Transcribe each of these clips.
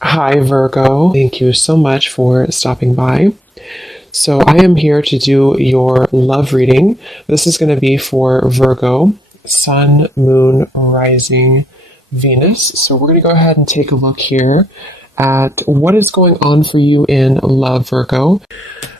Hi, Virgo. Thank you so much for stopping by. So, I am here to do your love reading. This is going to be for Virgo, Sun, Moon, Rising, Venus. So, we're going to go ahead and take a look here at what is going on for you in love, Virgo.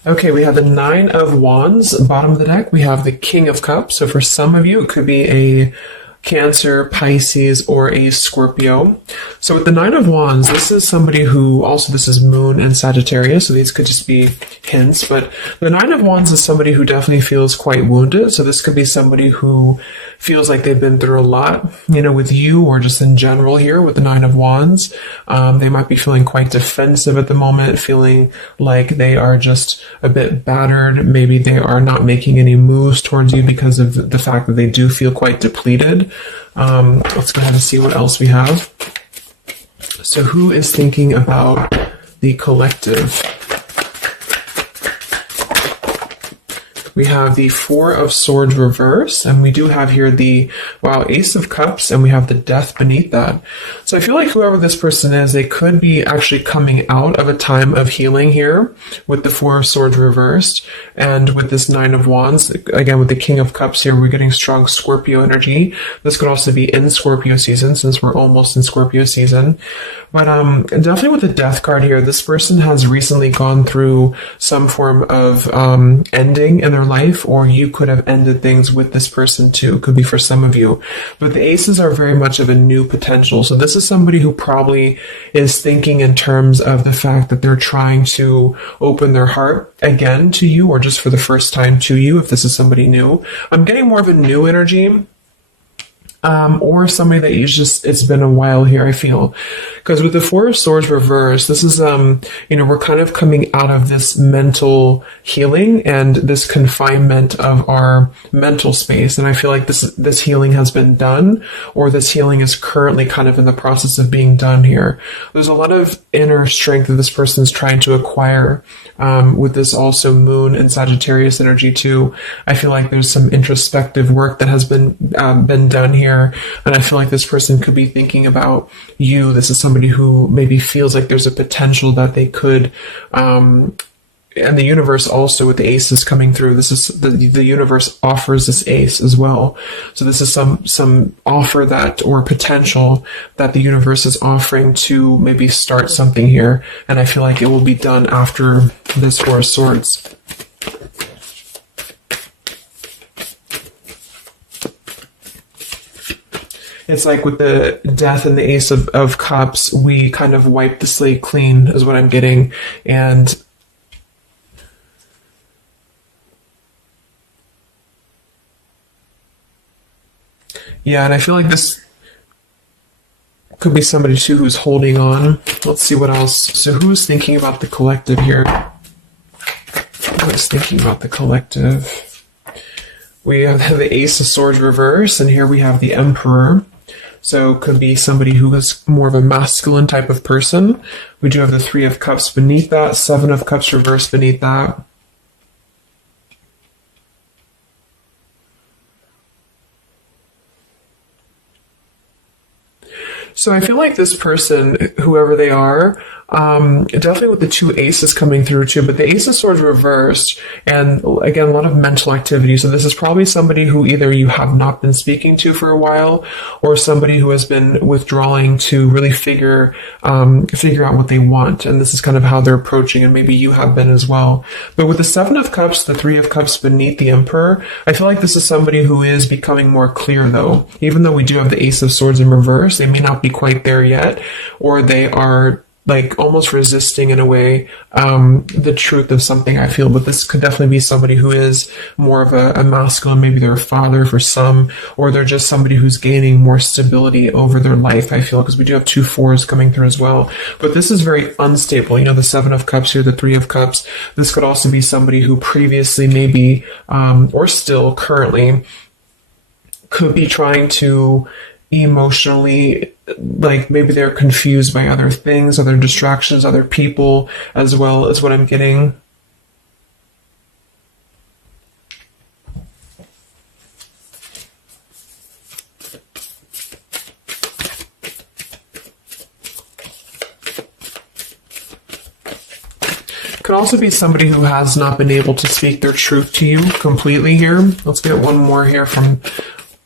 Okay, we have the Nine of Wands, bottom of the deck. We have the King of Cups. So, for some of you, it could be a Cancer, Pisces, or a Scorpio. So with the Nine of Wands, this is somebody who, also this is Moon and Sagittarius, so these could just be hints, but the Nine of Wands is somebody who definitely feels quite wounded, so this could be somebody who feels like they've been through a lot, with you or just in general here with the Nine of Wands. They might be feeling quite defensive at the moment, feeling like they are just a bit battered. Maybe they are not making any moves towards you because of the fact that they do feel quite depleted. Let's go ahead and see what else we have. So who is thinking about the collective? We have the Four of Swords reverse, and we do have here the, Ace of Cups, and we have the Death beneath that. So I feel like whoever this person is, they could be actually coming out of a time of healing here with the Four of Swords reversed, and with this Nine of Wands, again with the King of Cups here, we're getting strong Scorpio energy. This could also be in Scorpio season, since we're almost in Scorpio season. But definitely with the Death card here, this person has recently gone through some form of ending in their life, or you could have ended things with this person too. It could be for some of you. But the aces are very much of a new potential. So this is somebody who probably is thinking in terms of the fact that they're trying to open their heart again to you, or just for the first time to you, if this is somebody new. I'm getting more of a new energy. Or somebody that it's been a while here, I feel. Because with the Four of Swords reverse, this is, we're kind of coming out of this mental healing and this confinement of our mental space. And I feel like this healing has been done, or this healing is currently kind of in the process of being done here. There's a lot of inner strength that this person is trying to acquire, with this also Moon and Sagittarius energy too. I feel like there's some introspective work that has been done here. And I feel like this person could be thinking about you. This is somebody who maybe feels like there's a potential that they could, and the universe also with the aces coming through. This is the universe offers this ace as well. So this is some offer that, or potential that the universe is offering to maybe start something here. And I feel like it will be done after this Four of Swords. It's like with the Death and the Ace of Cups, we kind of wipe the slate clean, is what I'm getting. And yeah, and I feel like this could be somebody too who's holding on. Let's see what else. So who's thinking about the collective here? Who's thinking about the collective? We have the Ace of Swords reverse, and here we have the Emperor. So it could be somebody who is more of a masculine type of person. We do have the Three of Cups beneath that, Seven of Cups reversed beneath that. So I feel like this person, whoever they are, definitely with the two aces coming through too, but the Ace of Swords reversed, and again, a lot of mental activity. So this is probably somebody who either you have not been speaking to for a while, or somebody who has been withdrawing to really figure out what they want. And this is kind of how they're approaching, and maybe you have been as well. But with the Seven of Cups, the Three of Cups beneath the Emperor, I feel like this is somebody who is becoming more clear though. Even though we do have the Ace of Swords in reverse, they may not be quite there yet, or they are like almost resisting in a way the truth of something, I feel. But this could definitely be somebody who is more of a masculine. Maybe they're a father for some, or they're just somebody who's gaining more stability over their life, I feel, because we do have two fours coming through as well. But this is very unstable. The Seven of Cups here, the Three of Cups. This could also be somebody who previously maybe, or still currently, could be trying to emotionally, like maybe they're confused by other things, other distractions, other people, as well as what I'm getting. Could also be somebody who has not been able to speak their truth to you completely here. Let's get one more here from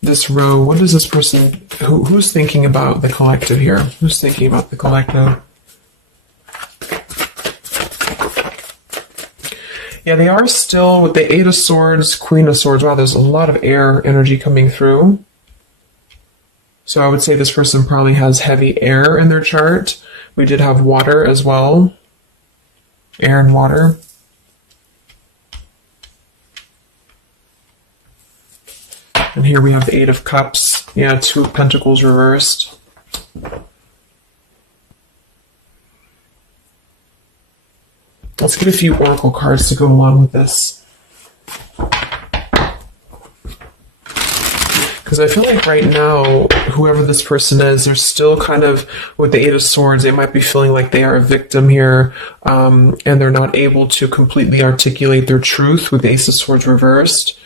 this row. What is this person, who's thinking about the collective here? Who's thinking about the collective? Yeah, they are still with the Eight of Swords, Queen of Swords. Wow, there's a lot of air energy coming through. So I would say this person probably has heavy air in their chart. We did have water as well. Air and water. And here we have the Eight of Cups. Yeah, Two of Pentacles reversed. Let's get a few oracle cards to go along with this. Because I feel like right now, whoever this person is, they're still kind of, with the Eight of Swords, they might be feeling like they are a victim here, and they're not able to completely articulate their truth with the Ace of Swords reversed.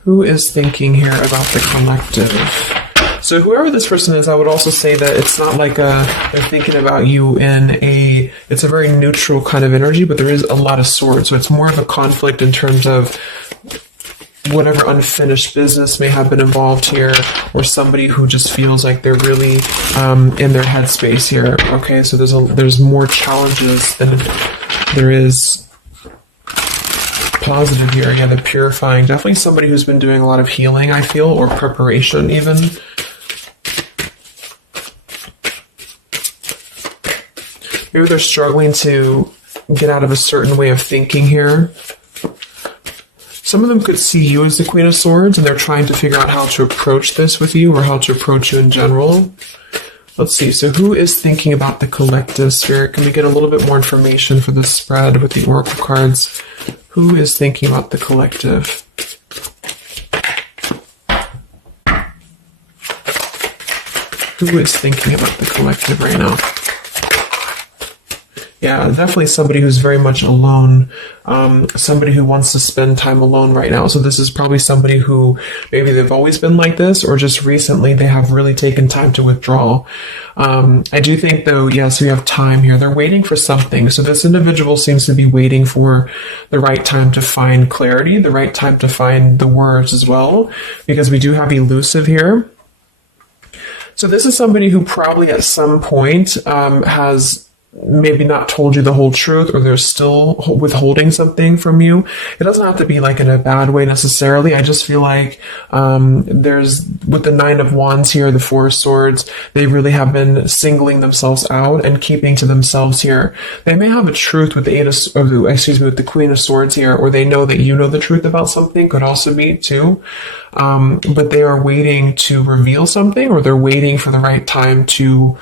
Who is thinking here about the collective? So whoever this person is, I would also say that it's not like they're thinking about you it's a very neutral kind of energy, but there is a lot of swords. So it's more of a conflict in terms of whatever unfinished business may have been involved here, or somebody who just feels like they're really in their headspace here. Okay, so there's more challenges than there is positive here. Yeah, the purifying. Definitely somebody who's been doing a lot of healing, I feel, or preparation even. Maybe they're struggling to get out of a certain way of thinking here. Some of them could see you as the Queen of Swords, and they're trying to figure out how to approach this with you, or how to approach you in general. Let's see. So who is thinking about the collective, Spirit? Can we get a little bit more information for this spread with the oracle cards? Who is thinking about the collective? Who is thinking about the collective right now? Yeah, definitely somebody who's very much alone, somebody who wants to spend time alone right now. So this is probably somebody who maybe they've always been like this, or just recently they have really taken time to withdraw. I do think, though, yes, we have time here. They're waiting for something. So this individual seems to be waiting for the right time to find clarity, the right time to find the words as well, because we do have elusive here. So this is somebody who probably at some point has maybe not told you the whole truth, or they're still withholding something from you. It doesn't have to be like in a bad way necessarily. I just feel like there's, with the Nine of Wands here, the Four of Swords, they really have been singling themselves out and keeping to themselves here. They may have a truth with the with the Queen of Swords here, or they know that you know the truth about something, could also be too. But they are waiting to reveal something, or they're waiting for the right time to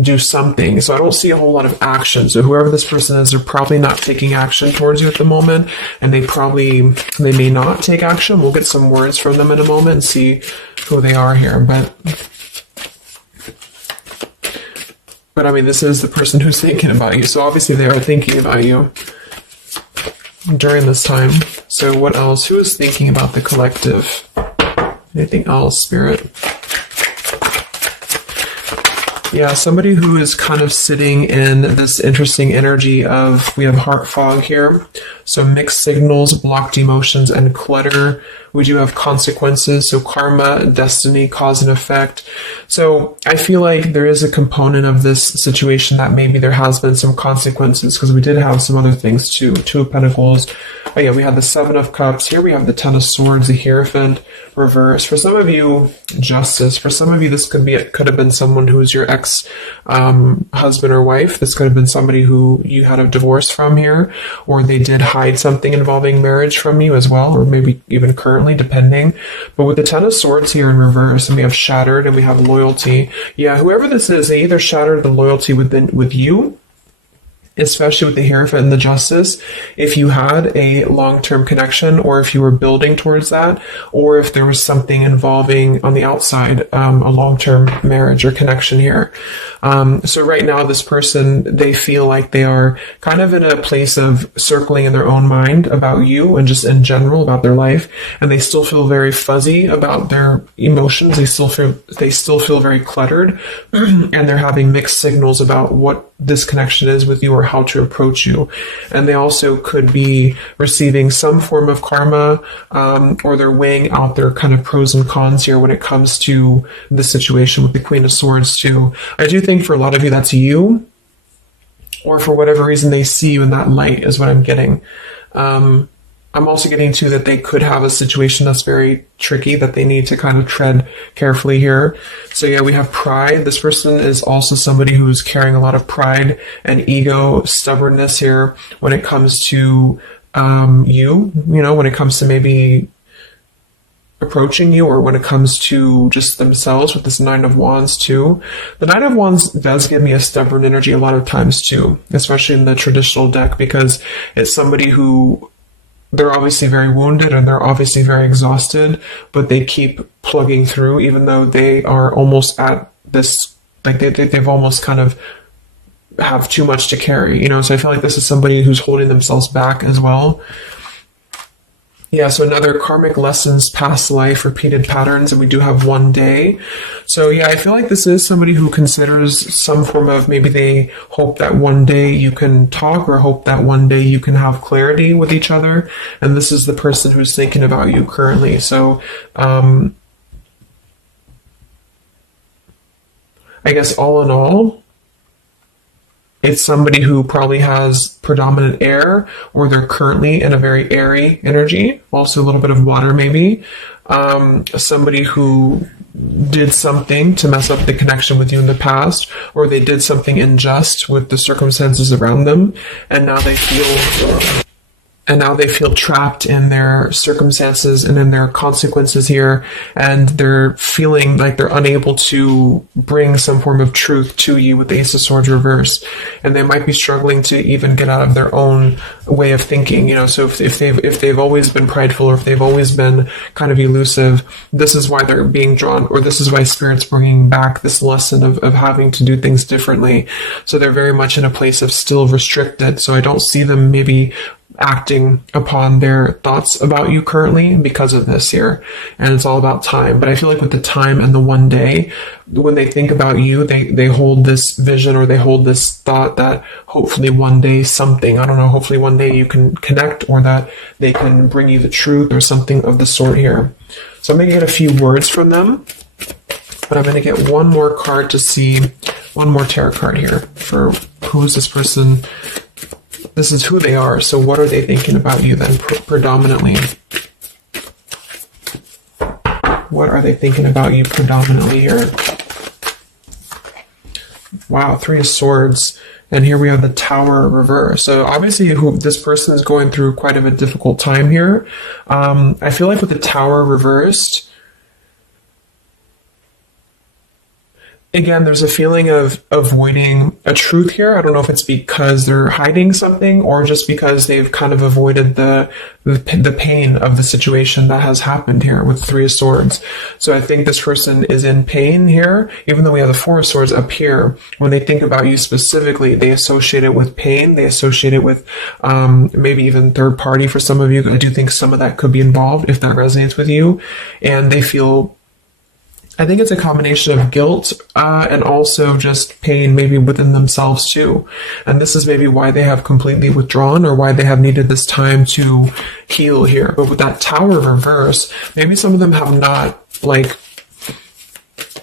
do something. So I don't see a whole lot of action. So whoever this person is, they're probably not taking action towards you at the moment, and they may not take action. We'll get some words from them in a moment and see who they are here. But I mean, this is the person who's thinking about you. So obviously they are thinking about you during this time. So what else? Who is thinking about the collective? Anything else, Spirit? Yeah, somebody who is kind of sitting in this interesting energy of, we have heart fog here. So mixed signals, blocked emotions, and clutter. We do have consequences. So karma, destiny, cause and effect. So I feel like there is a component of this situation that maybe there has been some consequences, because we did have some other things too. Two of Pentacles. Oh yeah, we have the Seven of Cups. Here we have the Ten of Swords, the Hierophant, reverse. For some of you, Justice. For some of you, this could have been someone who's your ex husband or wife. This could have been somebody who you had a divorce from here, or they did hide something involving marriage from you as well, or maybe even currently, depending. But with the Ten of Swords here in reverse, and we have shattered, and we have loyalty. Yeah, whoever this is, they either shattered the loyalty with you, especially with the Hierophant and the Justice, if you had a long-term connection, or if you were building towards that, or if there was something involving on the outside, a long-term marriage or connection here. So right now, this person, they feel like they are kind of in a place of circling in their own mind about you and just in general about their life. And they still feel very fuzzy about their emotions. They still feel very cluttered and they're having mixed signals about what this connection is with you or how to approach you. And they also could be receiving some form of karma, or they're weighing out their kind of pros and cons here when it comes to the situation with the Queen of Swords too. I do think for a lot of you that's you, or for whatever reason they see you in that light is what I'm getting. I'm also getting too that they could have a situation that's very tricky that they need to kind of tread carefully here. So yeah, we have pride. This person is also somebody who's carrying a lot of pride and ego, stubbornness here when it comes to when it comes to maybe approaching you, or when it comes to just themselves with this Nine of Wands too. The Nine of Wands does give me a stubborn energy a lot of times too, especially in the traditional deck, because it's somebody who they're obviously very wounded and they're obviously very exhausted, but they keep plugging through even though they are almost at this, like they've almost kind of have too much to carry, so I feel like this is somebody who's holding themselves back as well. Yeah, so another karmic lessons, past life, repeated patterns, and we do have one day. So yeah, I feel like this is somebody who considers some form of, maybe they hope that one day you can talk, or hope that one day you can have clarity with each other. And this is the person who's thinking about you currently. So I guess all in all, it's somebody who probably has predominant air, or they're currently in a very airy energy, also a little bit of water maybe. Somebody who did something to mess up the connection with you in the past, or they did something unjust with the circumstances around them, and now they feel trapped in their circumstances and in their consequences here, and they're feeling like they're unable to bring some form of truth to you with the Ace of Swords reverse, and they might be struggling to even get out of their own way of thinking. So if they've always been prideful, or if they've always been kind of elusive, this is why they're being drawn, or this is why Spirit's bringing back this lesson of having to do things differently. So they're very much in a place of still restricted. So I don't see them maybe acting upon their thoughts about you currently because of this here. And it's all about time. But I feel like with the time and the one day, when they think about you, they hold this vision, or they hold this thought that hopefully one day hopefully one day you can connect, or that they can bring you the truth or something of the sort here. So I'm going to get a few words from them, but I'm going to get one more card to see, one more tarot card here for who is this person. This is who they are. So what are they thinking about you then, predominantly? What are they thinking about you predominantly here? Wow, Three of Swords. And here we have the Tower reverse. So obviously this person is going through quite of a difficult time here. I feel like with the Tower reversed, again, there's a feeling of avoiding a truth here. I don't know if it's because they're hiding something, or just because they've kind of avoided the pain of the situation that has happened here with Three of Swords. So I think this person is in pain here, even though we have the Four of Swords up here. When they think about you specifically, they associate it with pain. They associate it with maybe even third party for some of you. I do think some of that could be involved if that resonates with you. And they feel, I think it's a combination of guilt and also just pain maybe within themselves too. And this is maybe why they have completely withdrawn, or why they have needed this time to heal here. But with that Tower reverse, maybe some of them have not, like,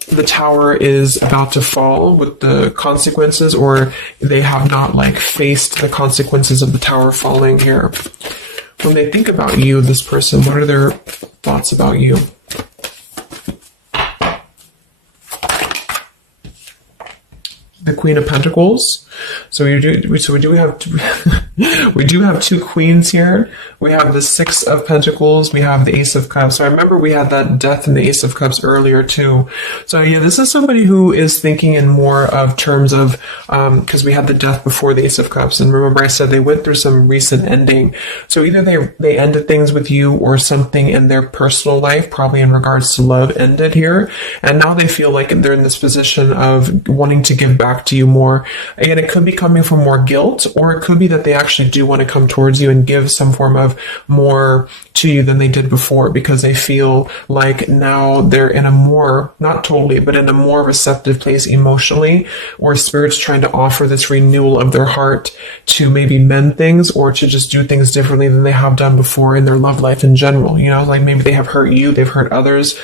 the Tower is about to fall with the consequences, or they have not faced the consequences of the Tower falling here. When they think about you, this person, what are their thoughts about you? The Queen of Pentacles. So we do have we do have two queens here. We have the Six of Pentacles. We have the Ace of Cups. So I remember we had that Death and the Ace of Cups earlier too. So yeah, this is somebody who is thinking in more of terms of, because we had the Death before the Ace of Cups. And remember I said they went through some recent ending. So either they ended things with you, or something in their personal life, probably in regards to love, ended here. And now they feel like they're in this position of wanting to give back to you more. Again, it could be coming from more guilt, or it could be that they actually do want to come towards you and give some form of more to you than they did before, because they feel like now they're in a more, not totally, but in a more receptive place emotionally, or Spirit's trying to offer this renewal of their heart to maybe mend things, or to just do things differently than they have done before in their love life in general. You know, like maybe they have hurt you, they've hurt others.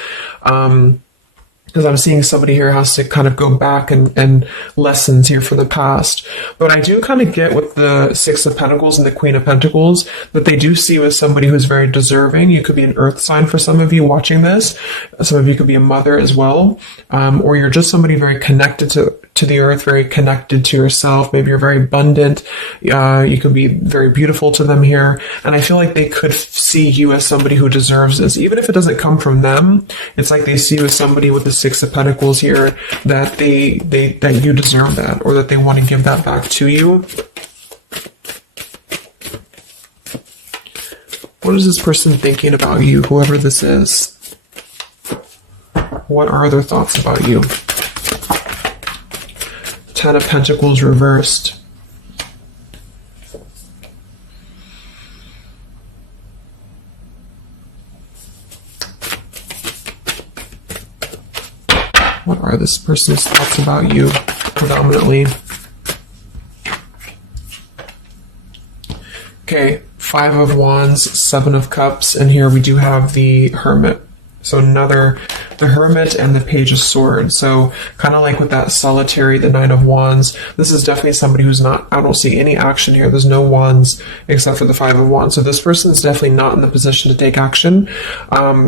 Because I'm seeing somebody here has to kind of go back and lessons here for the past. But I do kind of get with the Six of Pentacles and the Queen of Pentacles that they do see you as somebody who's very deserving. You could be an earth sign for some of you watching this. Some of you could be a mother as well. Or you're just somebody very connected to the earth, very connected to yourself. Maybe you're very abundant. You could be very beautiful to them here. And I feel like they could see you as somebody who deserves this. Even if it doesn't come from them, it's like they see you as somebody with the Six of Pentacles here, that that you deserve that, or that they want to give that back to you. What is this person thinking about you, whoever this is? What are their thoughts about you? Ten of Pentacles reversed. What are this person's thoughts about you, predominantly? Okay, Five of Wands, Seven of Cups, and here we do have the Hermit. So the Hermit and the Page of Swords. So kind of like with that Solitary, the Nine of Wands, this is definitely somebody who's not, I don't see any action here. There's no wands except for the Five of Wands. So this person is definitely not in the position to take action.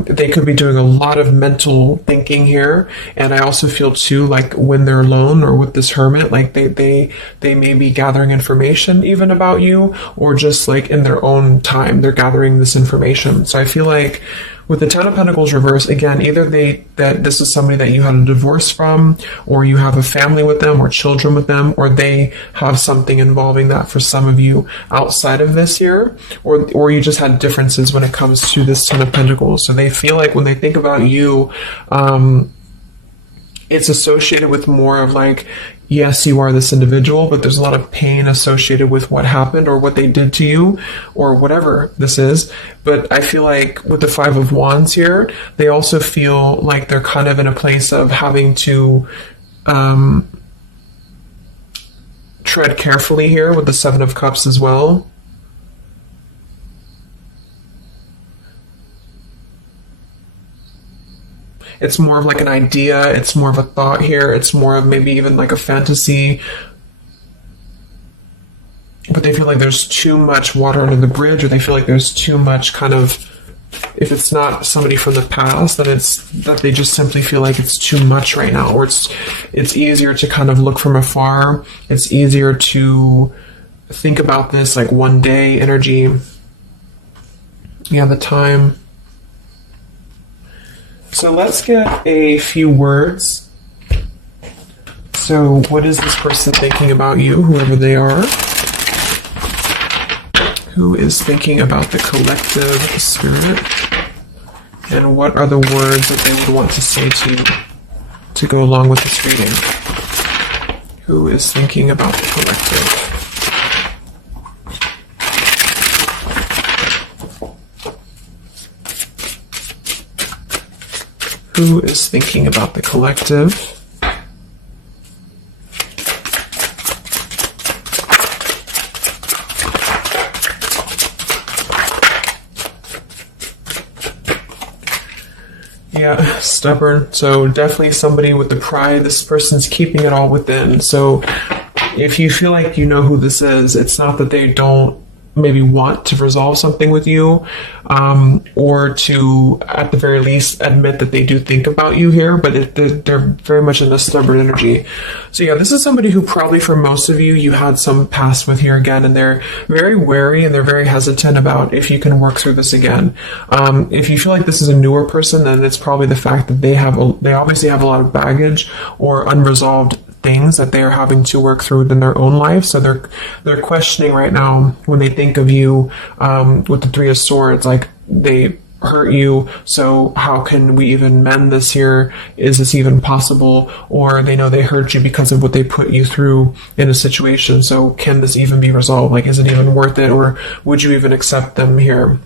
They could be doing a lot of mental thinking here. And I also feel too, like when they're alone or with this Hermit, like they may be gathering information even about you, or just like in their own time, they're gathering this information. So I feel like with the Ten of Pentacles reverse, again, either that this is somebody that you had a divorce from, or you have a family with them, or children with them, or they have something involving that for some of you outside of this year, or you just had differences when it comes to this Ten of Pentacles. So they feel like when they think about you, it's associated with more of like, yes, you are this individual, but there's a lot of pain associated with what happened or what they did to you or whatever this is. But I feel like with the Five of Wands here, they also feel like they're kind of in a place of having to tread carefully here with the Seven of Cups as well. It's more of like an idea, it's more of a thought here, it's more of maybe even like a fantasy. But they feel like there's too much water under the bridge, or they feel like there's too much kind of, if it's not somebody from the past, then it's that they just simply feel like it's too much right now, or it's easier to kind of look from afar. It's easier to think about this like one day energy. Yeah, the time. So let's get a few words. So what is this person thinking about you, whoever they are? Who is thinking about the collective spirit? And what are the words that they would want to say to you to go along with this reading? Who is thinking about the collective? Who is thinking about the collective? Yeah, stubborn. So definitely somebody with the pride. This person's keeping it all within. So if you feel like you know who this is, it's not that they don't maybe want to resolve something with you, or to, at the very least, admit that they do think about you here, but they're very much in a stubborn energy. So yeah, this is somebody who probably for most of you had some past with here again, and they're very wary and they're very hesitant about if you can work through this again. If you feel like this is a newer person, then it's probably the fact that they obviously have a lot of baggage or unresolved things that they're having to work through in their own life. So they're questioning right now when they think of you, with the Three of Swords, like they hurt you, so how can we even mend this here? Is this even possible? Or they know they hurt you because of what they put you through in a situation, so can this even be resolved? Like, is it even worth it, or would you even accept them here?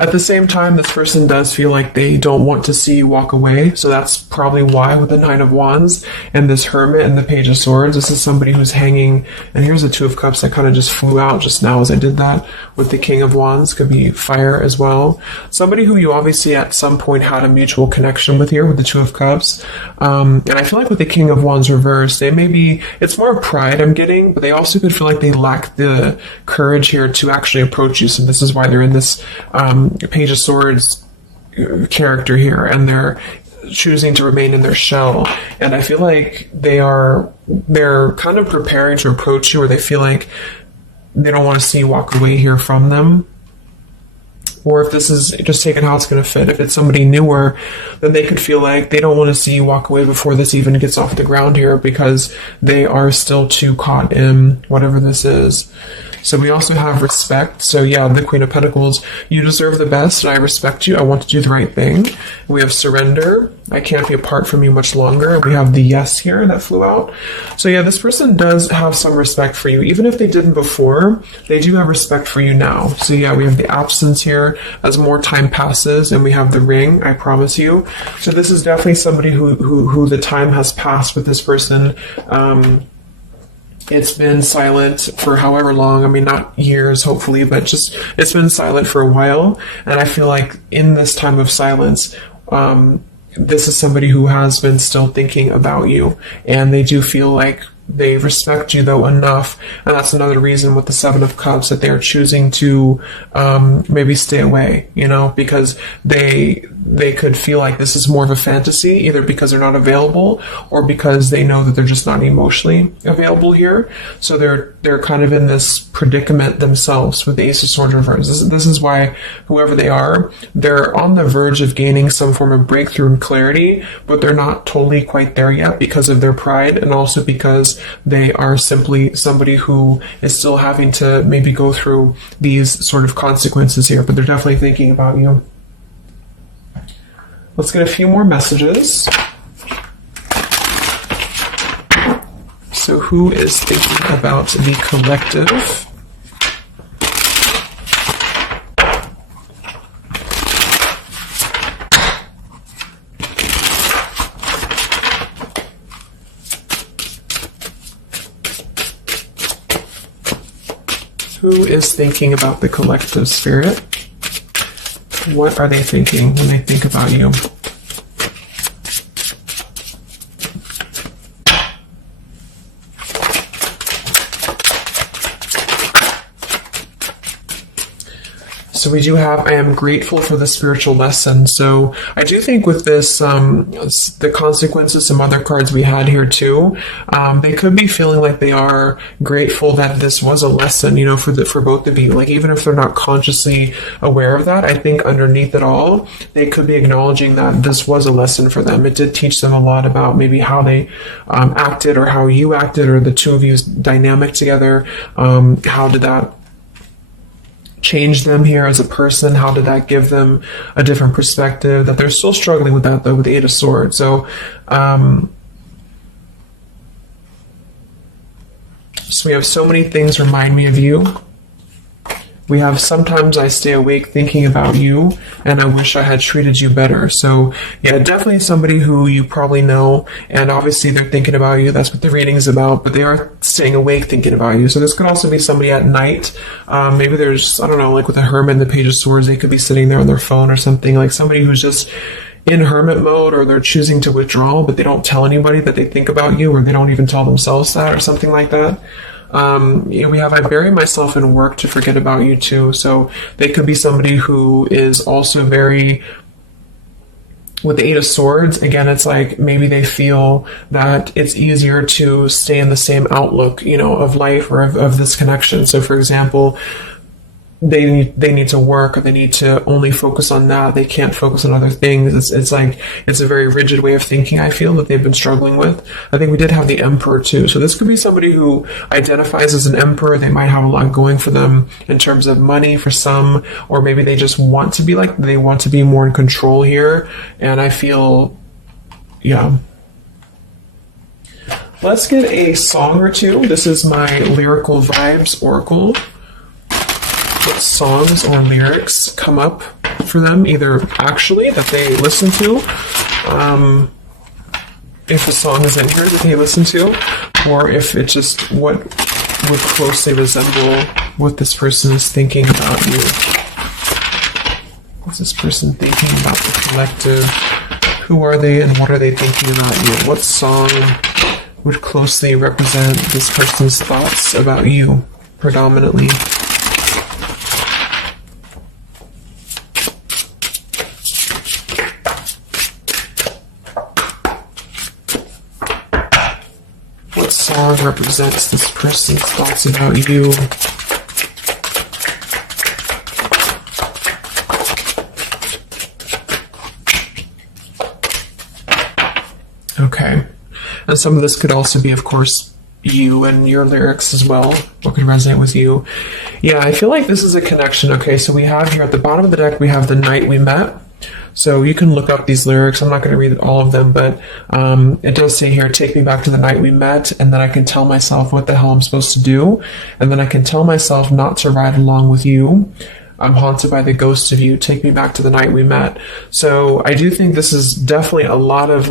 At the same time, this person does feel like they don't want to see you walk away. So that's probably why with the Nine of Wands and this Hermit and the Page of Swords, this is somebody who's hanging. And here's the Two of Cups that kind of just flew out just now as I did that. With the King of Wands, could be fire as well. Somebody who you obviously at some point had a mutual connection with here with the Two of Cups. And I feel like with the King of Wands reversed, they may be, it's more pride I'm getting, but they also could feel like they lack the courage here to actually approach you. So this is why they're in this Page of Swords character here, and they're choosing to remain in their shell. And I feel like they're kind of preparing to approach you, or they feel like they don't want to see you walk away here from them. Or if this is just taking how it's going to fit, if it's somebody newer, then they could feel like they don't want to see you walk away before this even gets off the ground here, because they are still too caught in whatever this is. So we also have respect. So yeah, the Queen of Pentacles, you deserve the best, and I respect you. I want to do the right thing. We have surrender. I can't be apart from you much longer. We have the yes here that flew out. So yeah, this person does have some respect for you. Even if they didn't before, they do have respect for you now. So yeah, we have the absence here as more time passes, and we have the ring, I promise you. So this is definitely somebody who the time has passed with this person. It's been silent for however long. I mean, not years, hopefully, but just it's been silent for a while. And I feel like in this time of silence, this is somebody who has been still thinking about you. And they do feel like they respect you, though, enough. And that's another reason with the Seven of Cups that they're choosing to maybe stay away, because they could feel like this is more of a fantasy, either because they're not available or because they know that they're just not emotionally available here. So they're kind of in this predicament themselves with the Ace of Swords reverse. This is why whoever they are, they're on the verge of gaining some form of breakthrough and clarity, but they're not totally quite there yet because of their pride, and also because they are simply somebody who is still having to maybe go through these sort of consequences here, but they're definitely thinking about you. Let's get a few more messages. So who is thinking about the collective? Who is thinking about the collective, Spirit? What are they thinking when they think about you? So we do have, I am grateful for the spiritual lesson. So I do think with this, the consequences, some other cards we had here too, they could be feeling like they are grateful that this was a lesson, for both of you. Like, even if they're not consciously aware of that, I think underneath it all, they could be acknowledging that this was a lesson for them. It did teach them a lot about maybe how they acted, or how you acted, or the two of you's dynamic together. How did that change them here as a person? How did that give them a different perspective? That they're still struggling with that, though, with the Eight of Swords. So, so we have so many things remind me of you. We have sometimes I stay awake thinking about you, and I wish I had treated you better. So yeah, definitely somebody who you probably know, and obviously they're thinking about you. That's what the reading is about, but they are staying awake thinking about you. So this could also be somebody at night. Maybe there's, I don't know, like with the Hermit and the Page of Swords, they could be sitting there on their phone or something, like somebody who's just in hermit mode, or they're choosing to withdraw, but they don't tell anybody that they think about you, or they don't even tell themselves that, or something like that. We have, I bury myself in work to forget about you too. So they could be somebody who is also very, with the Eight of Swords, again, it's like maybe they feel that it's easier to stay in the same outlook, of life or of this connection. So for example, they need to work, or they need to only focus on that. They can't focus on other things. It's a very rigid way of thinking, I feel, that they've been struggling with. I think we did have the Emperor too. So this could be somebody who identifies as an Emperor. They might have a lot going for them in terms of money for some, or maybe they just want to be they want to be more in control here. And I feel, yeah. Let's get a song or two. This is my Lyrical Vibes Oracle. What songs or lyrics come up for them, either actually that they listen to, if a song is in here that they listen to, or if it's just what would closely resemble what this person is thinking about you. What's this person thinking about the collective? Who are they and what are they thinking about you? What song would closely represent this person's thoughts about you, predominantly? Song represents this person's thoughts about you. Okay. And some of this could also be, of course, you and your lyrics as well. What could resonate with you? Yeah, I feel like this is a connection. Okay, so we have here at the bottom of the deck, we have The Night We Met. So you can look up these lyrics. I'm not going to read all of them, but it does say here, take me back to the night we met, and then I can tell myself what the hell I'm supposed to do, and then I can tell myself not to ride along with you. I'm haunted by the ghosts of you. Take me back to the night we met. So I do think this is definitely a lot of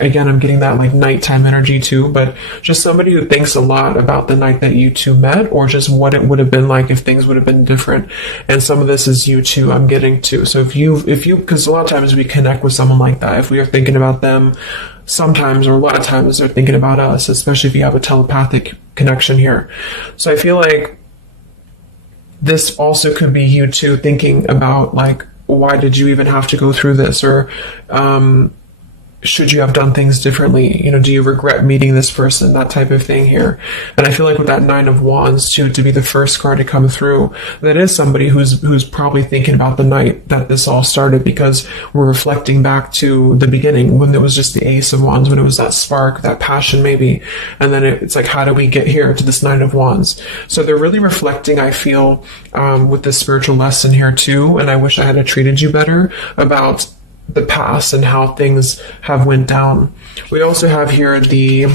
again, I'm getting that nighttime energy too, but just somebody who thinks a lot about the night that you two met, or just what it would have been like if things would have been different. And some of this is you too, I'm getting to. So if you, because a lot of times we connect with someone like that. If we are thinking about them, sometimes, or a lot of times they're thinking about us, especially if you have a telepathic connection here. So I feel like this also could be you too thinking about why did you even have to go through this? Or, should you have done things differently? Do you regret meeting this person? That type of thing here. And I feel like with that Nine of Wands too, to be the first card to come through, that is somebody who's probably thinking about the night that this all started, because we're reflecting back to the beginning when it was just the Ace of Wands, when it was that spark, that passion maybe. And then it's like, how do we get here to this Nine of Wands? So they're really reflecting, I feel, with this spiritual lesson here too. And I wish I had treated you better about the past and how things have went down. We also have here the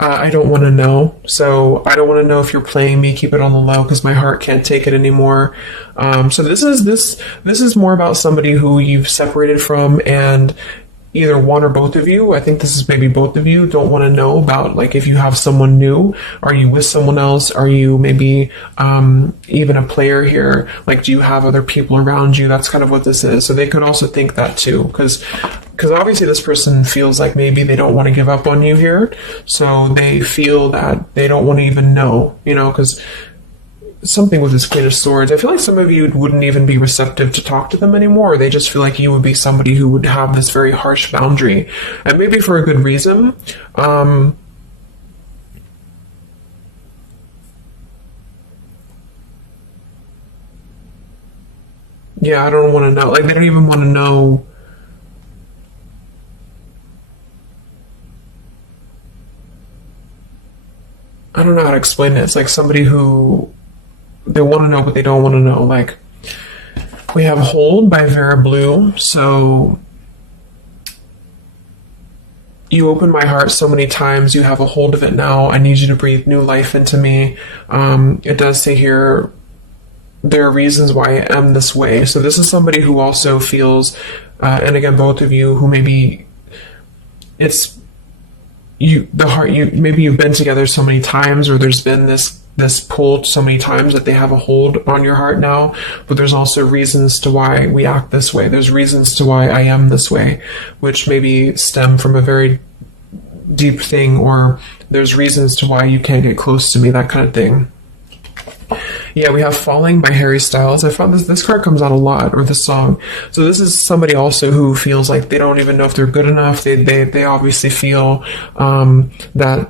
I don't want to know. So I don't want to know if you're playing me. Keep it on the low because my heart can't take it anymore. So this is more about somebody who you've separated from, and either one or both of you, I think this is maybe both of you, don't want to know about if you have someone new. Are you with someone else? Are you maybe even a player here? Do you have other people around you? That's kind of what this is. So they could also think that too, because obviously this person feels like maybe they don't want to give up on you here. So they feel that they don't want to even know, because something with this Queen of Swords, I feel like some of you wouldn't even be receptive to talk to them anymore. Or they just feel like you would be somebody who would have this very harsh boundary, and maybe for a good reason. Yeah, I don't want to know. They don't even want to know. I don't know how to explain it. It's like somebody who they want to know, but they don't want to know. We have Hold by Vera Blue. So you opened my heart so many times. You have a hold of it now. I need you to breathe new life into me. It does say here, there are reasons why I am this way. So this is somebody who also feels, and again, both of you who maybe it's maybe you've been together so many times, or there's been this pull so many times that they have a hold on your heart now, but there's also reasons to why we act this way. There's reasons to why I am this way, which maybe stem from a very deep thing, or there's reasons to why you can't get close to me, that kind of thing. Yeah, we have Falling by Harry Styles. I found this card comes out a lot, or this song. So this is somebody also who feels like they don't even know if they're good enough. They obviously feel that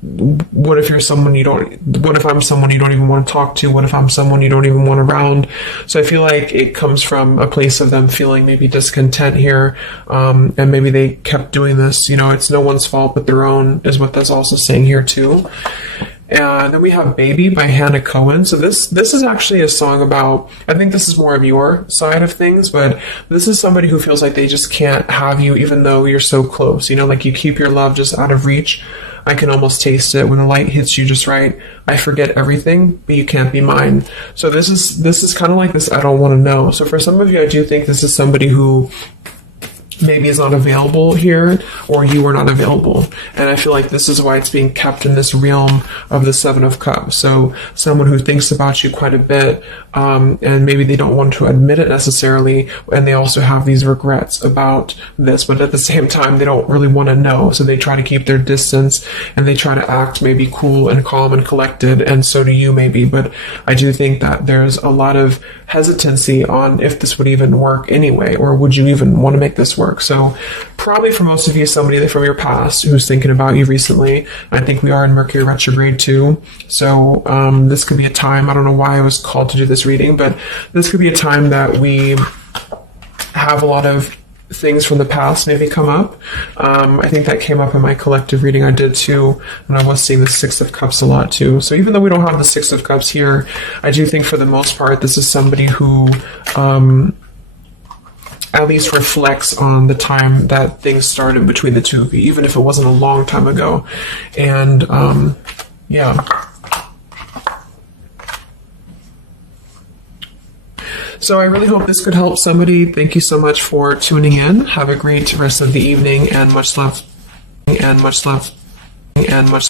what if you're someone you don't, what if I'm someone you don't even want to talk to? What if I'm someone you don't even want around? So I feel like it comes from a place of them feeling maybe discontent here, and maybe they kept doing this. It's no one's fault but their own, is what that's also saying here too. And then we have Baby by Hannah Cohen. So this is actually a song about, I think this is more of your side of things, but this is somebody who feels like they just can't have you even though you're so close. Like you keep your love just out of reach. I can almost taste it when the light hits you just right. I forget everything, but you can't be mine. So this is kind of like this I don't want to know. So for some of you, I do think this is somebody who maybe is not available here, or you are not available. And I feel like this is why it's being kept in this realm of the Seven of Cups. So someone who thinks about you quite a bit, and maybe they don't want to admit it necessarily, and they also have these regrets about this, but at the same time, they don't really want to know. So they try to keep their distance, and they try to act maybe cool and calm and collected, and so do you maybe. But I do think that there's a lot of hesitancy on if this would even work anyway, or would you even want to make this work. So probably for most of you, somebody from your past who's thinking about you recently. I think we are in Mercury retrograde too. So this could be a time, I don't know why I was called to do this reading, but this could be a time that we have a lot of things from the past maybe come up. I think that came up in my collective reading I did too, and I was seeing the Six of Cups a lot too. So even though we don't have the Six of Cups here, I do think for the most part this is somebody who at least reflects on the time that things started between the two of you, even if it wasn't a long time ago. And yeah. So I really hope this could help somebody. Thank you so much for tuning in. Have a great rest of the evening, and much love, and much love, and much